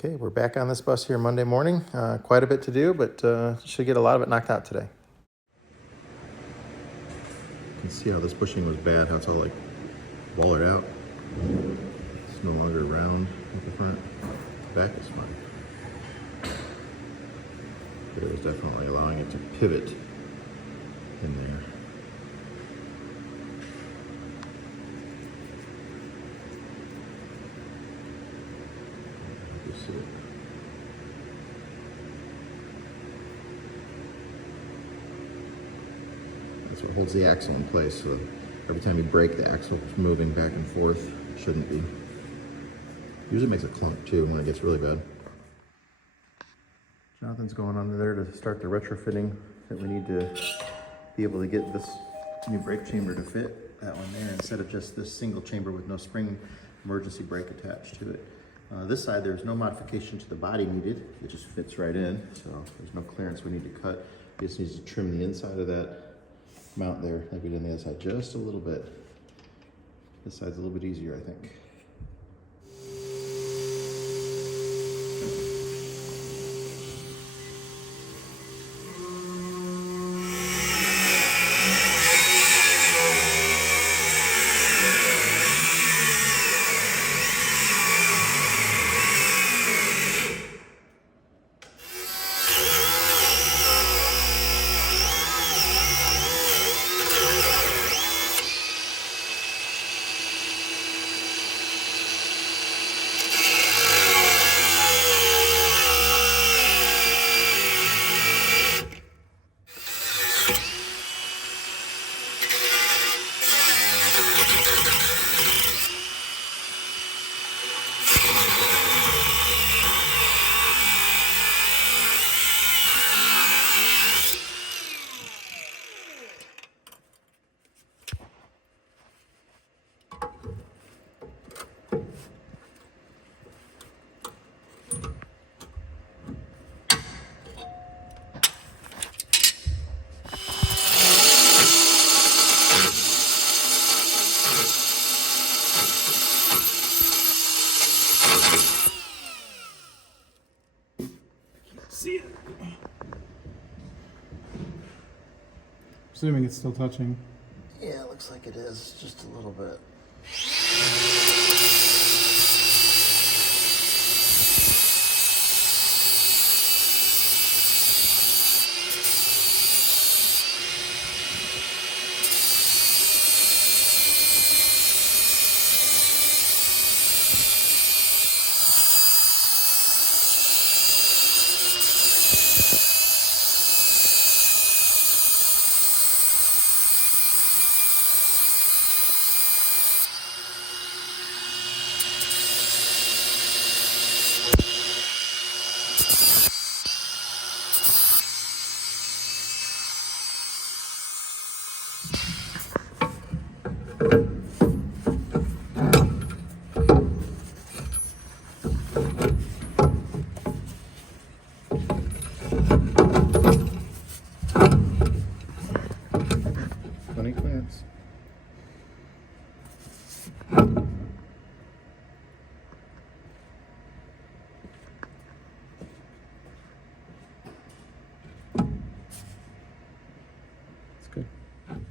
Okay, we're back on this bus here Monday morning. Quite a bit to do, but should get a lot of it knocked out today. You can see how this bushing was bad, how it's all like wallered out. It's no longer round at the front. The back is fine. But it was definitely allowing it to pivot in there. You see it. That's what holds the axle in place, so every time you brake, the axle is moving back and forth. It shouldn't be. Usually makes a clunk too when it gets really bad. Jonathan's going under there to start the retrofitting that we need to be able to get this new brake chamber to fit that one there instead of just this single chamber with no spring emergency brake attached to it. This side, there's no modification to the body needed. It just fits right in, so there's no clearance we need to cut. We just need to trim the inside of that mount there like we did on the other side just a little bit. This side's a little bit easier, I think. See it. Assuming it's still touching. Yeah, it looks like it is, just a little bit. Funny clearance. It's good. I'm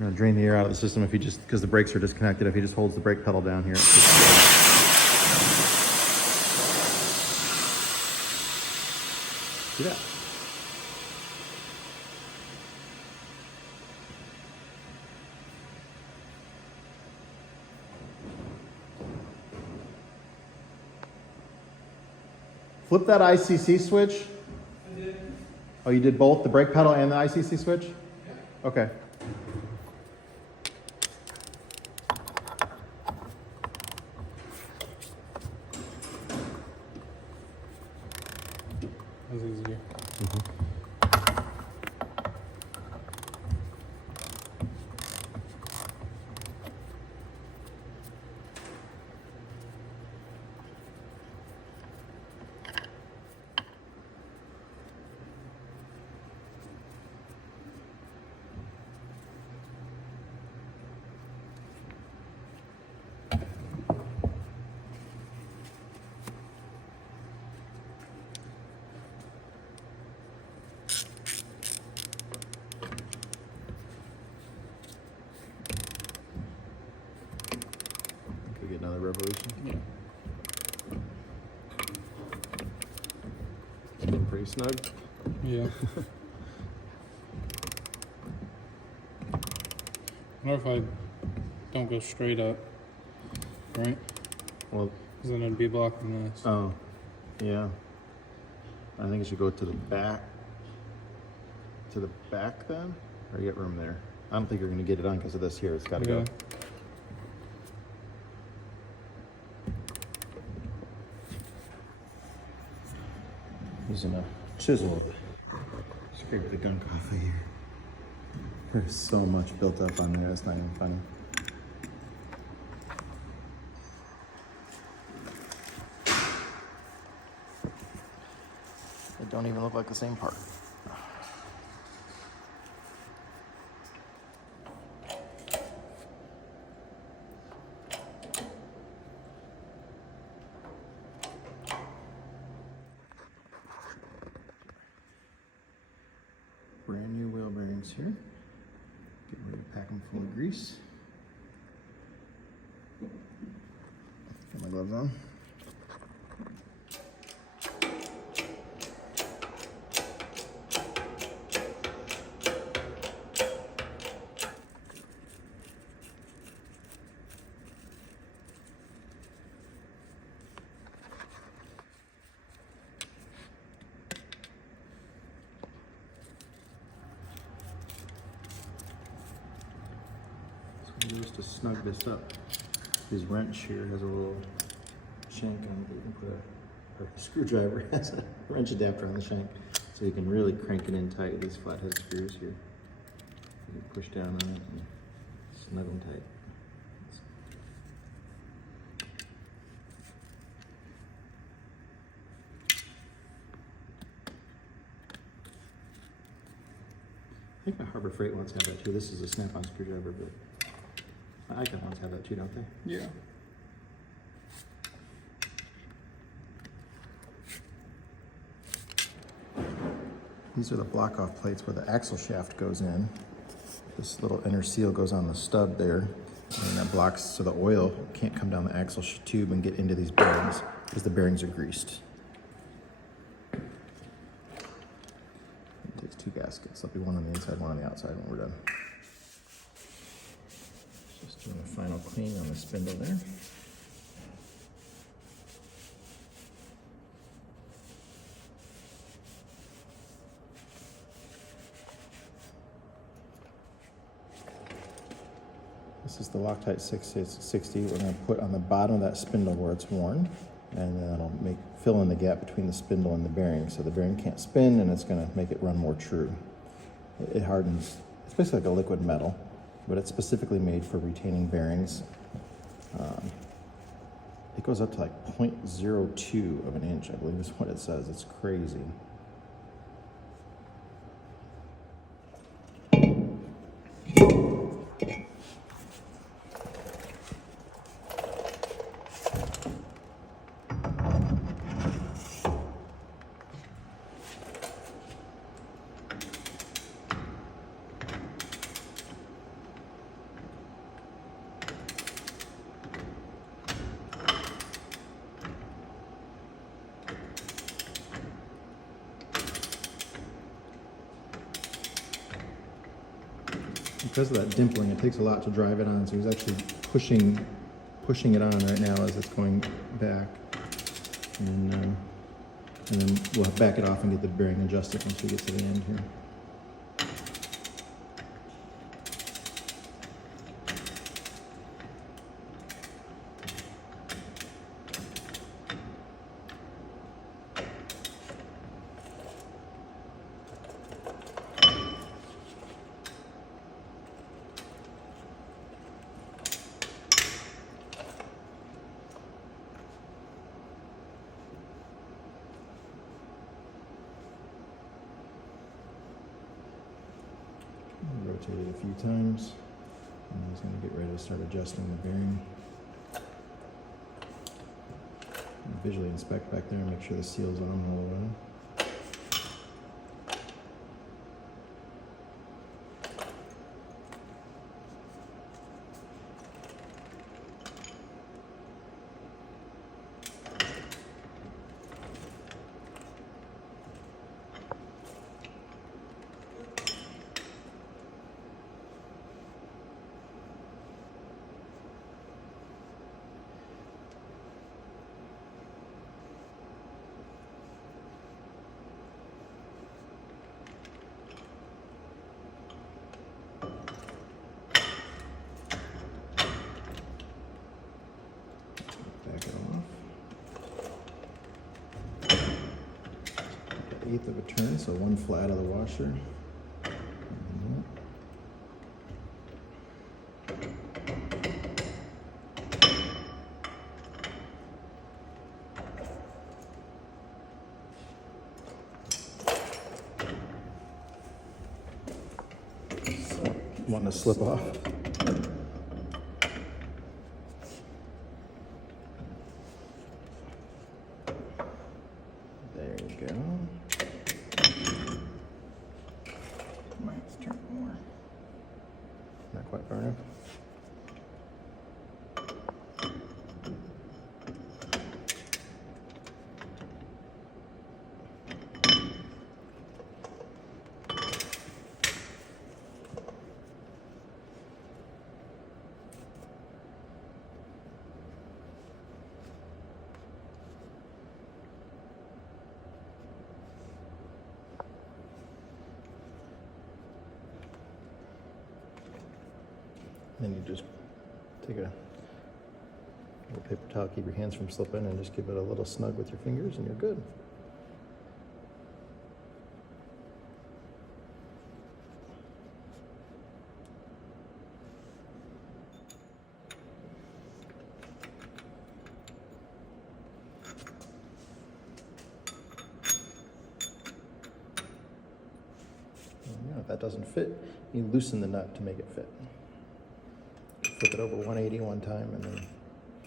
gonna drain the air out of the system if he just, because the brakes are disconnected, if he just holds the brake pedal down here. See that? Flip that ICC switch. I did. Oh, you did both, the brake pedal and the ICC switch? Yeah. Okay. That was easier. installation. Yeah. It's been pretty snug. Yeah. What if I don't go straight up, right? Well, Because then I'd be blocking this. oh, yeah. I think it should go to the back. To the back then? Or you get room there? I don't think you're going to get it on because of this here. It's got to go. Using a chisel to scrape the gunk off of here. There's so much built up on there, it's not even funny. They don't even look like the same part. Brand new wheel bearings here. Get ready to pack them full of grease. Got my gloves on. Just to snug this up. This wrench here has a little shank on it that you can put or a screwdriver has a wrench adapter on the shank, so you can really crank it in tight with these flathead screws here. You can push down on it and snug them tight. I think my Harbor Freight ones have that too. This is a snap-on screwdriver, but my Icon ones have that too, don't they? Yeah. These are the block-off plates where the axle shaft goes in. This little inner seal goes on the stub there, and that blocks so the oil can't come down the axle tube and get into these bearings because the bearings are greased. It takes two gaskets. There'll be one on the inside, one on the outside when we're done. Just doing a final clean on the spindle there. This is the Loctite 660 we're going to put on the bottom of that spindle where it's worn, and then that'll fill in the gap between the spindle and the bearing, so the bearing can't spin, and it's going to make it run more true. It hardens. It's basically like a liquid metal, but it's specifically made for retaining bearings. It goes up to like 0.02 of an inch, I believe is what it says. It's crazy. Because of that dimpling, it takes a lot to drive it on, so he's actually pushing it on right now as it's going back. And then we'll back it off and get the bearing adjusted once we get to the end here. Rotate it a few times, and he's going to get ready to start adjusting the bearing. Visually inspect back there and make sure the seal's on all the way. 1/8 of a turn, so 1 flat of the washer. Wanting to slip off. There you go. Might have to turn it more. Not quite far enough. Then you just take a little paper towel, keep your hands from slipping, and just give it a little snug with your fingers, and you're good. And, if that doesn't fit, you loosen the nut to make it fit. Flip it over 180 one time, and then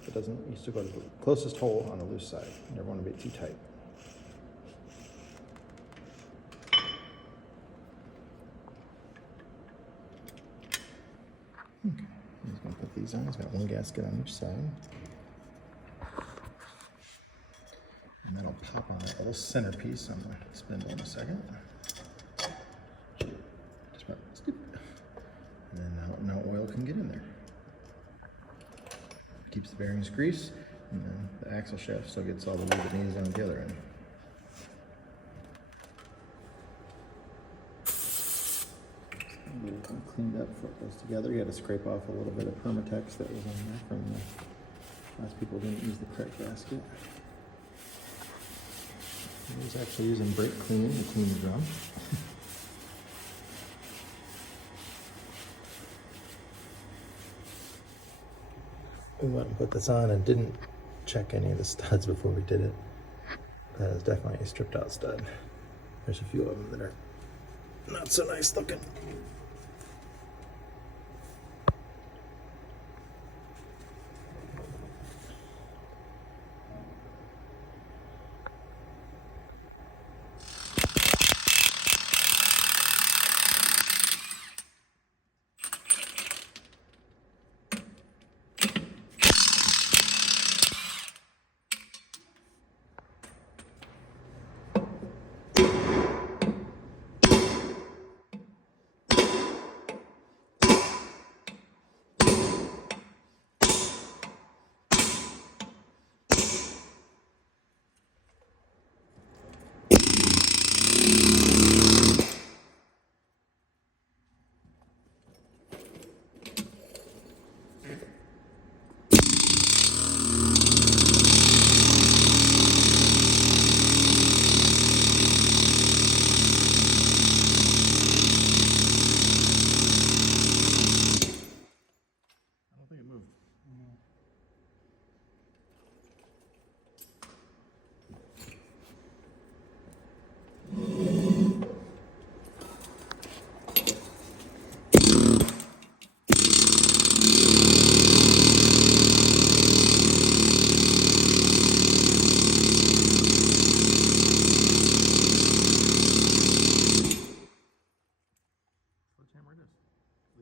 if it doesn't, you still go to the closest hole on the loose side. You never want to be too tight. Okay. I'm just going to put these on. It's got one gasket on each side. And that'll pop on that little centerpiece. I'm going to spin it in a second. Just about scoop. And then no oil can get in there. Keeps the bearings greased, and then the axle shaft still gets all the lube it needs on the other end. Cleaned up before it goes together. You got to scrape off a little bit of Permatex that was on there from the last people didn't use the correct gasket. I was actually using brake cleaning to clean the drum. We went and put this on and didn't check any of the studs before we did it. That is definitely a stripped out stud. There's a few of them that are not so nice looking.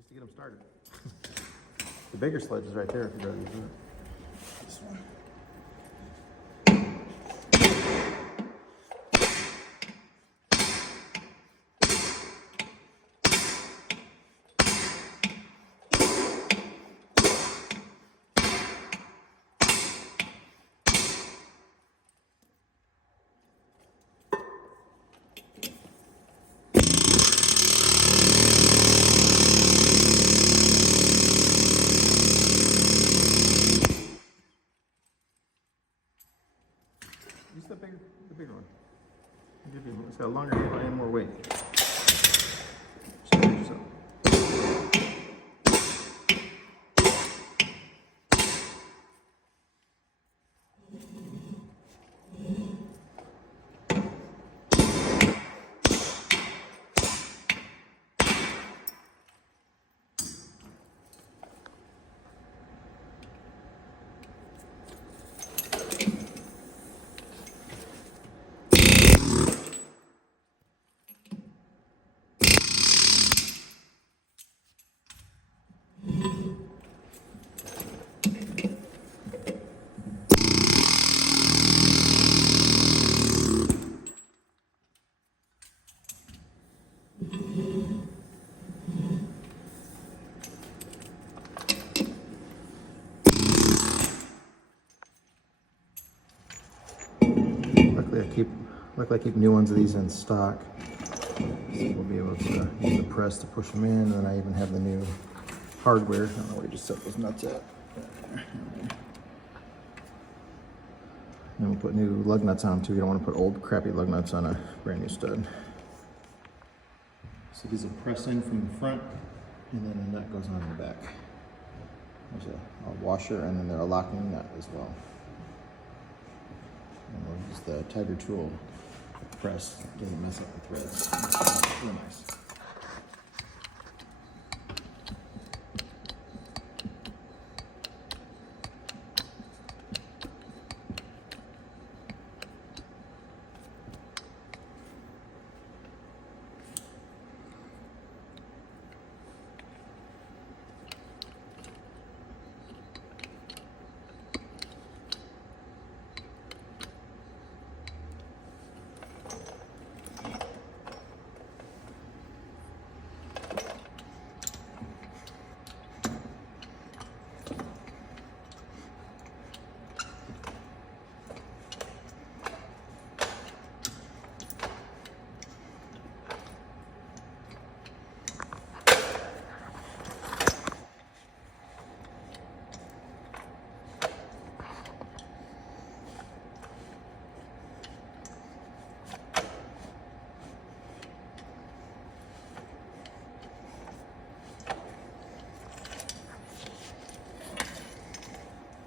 To get them started. The bigger sledge is right there if you're ready to do it. This one. Use the bigger one. It's got a longer handle and more weight. So. Luckily I keep new ones of these in stock. So we'll be able to use the press to push them in, and then I even have the new hardware. I don't know where you just set those nuts at. And we'll put new lug nuts on them too. You don't want to put old crappy lug nuts on a brand new stud. So these will press in from the front, and then the nut goes on in the back. There's a washer, and then there's a locking nut as well. And we'll use the tighter tool to press, doesn't mess up the threads. Real nice.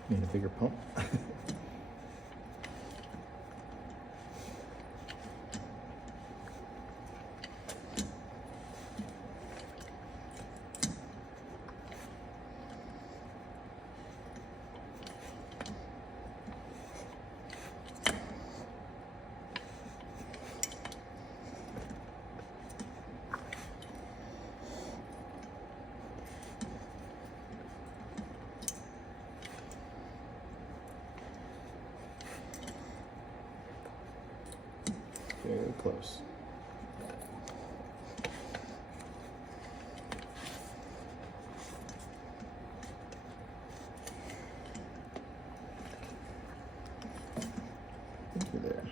Need a bigger pump. Very close. I think you're there.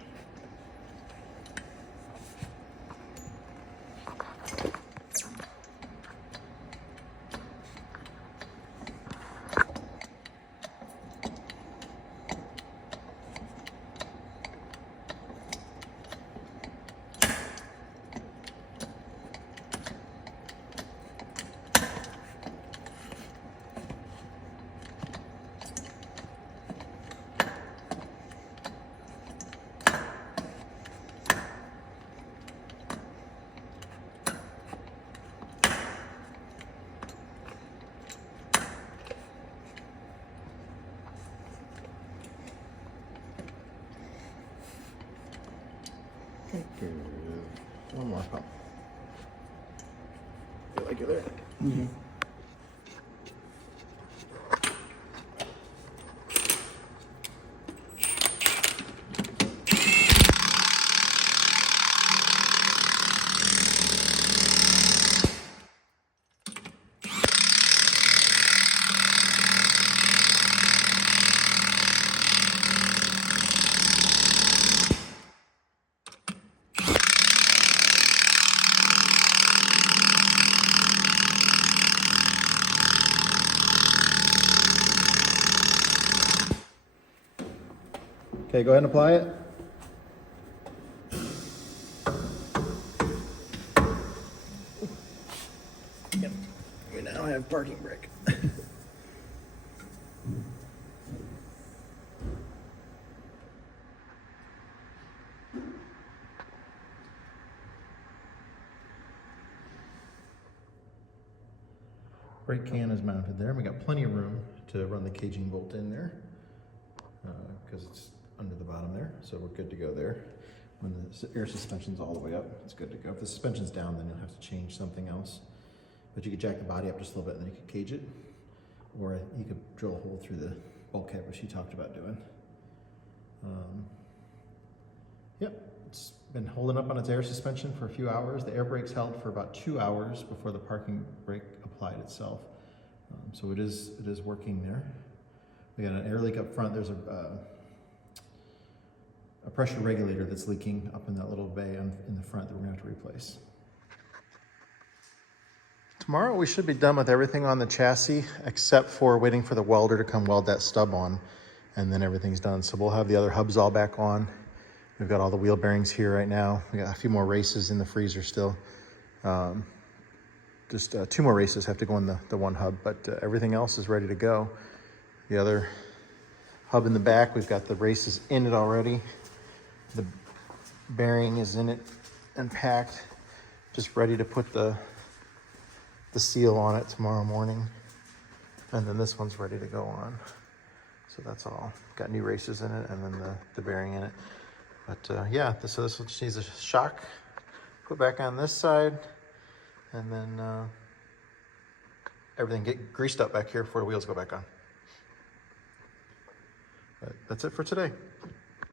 Good. One more pump. Feel like you're there. Mm-hmm. Okay, go ahead and apply it. my parking brake. Brake can is mounted there. We got plenty of room to run the caging bolt in there because it's under the bottom there, so we're good to go there. When the air suspension's all the way up, it's good to go. If the suspension's down, then you'll have to change something else. But you could jack the body up just a little bit and then you could cage it. Or you could drill a hole through the bulkhead, which he talked about doing. Yep, it's been holding up on its air suspension for a few hours. The air brake's held for about 2 hours before the parking brake applied itself. So it is working there. We got an air leak up front. There's a pressure regulator that's leaking up in that little bay in the front that we're gonna have to replace. Tomorrow we should be done with everything on the chassis except for waiting for the welder to come weld that stub on, and then everything's done. So we'll have the other hubs all back on. We've got all the wheel bearings here right now. We got a few more races in the freezer still. Just 2 more races have to go in the one hub, but everything else is ready to go. The other hub in the back, we've got the races in it already. The bearing is in it and packed, just ready to put the seal on it tomorrow morning. And then this one's ready to go on. So that's all. Got new races in it and then the bearing in it. But yeah, so this just needs a shock put back on this side, and then everything get greased up back here before the wheels go back on. But that's it for today.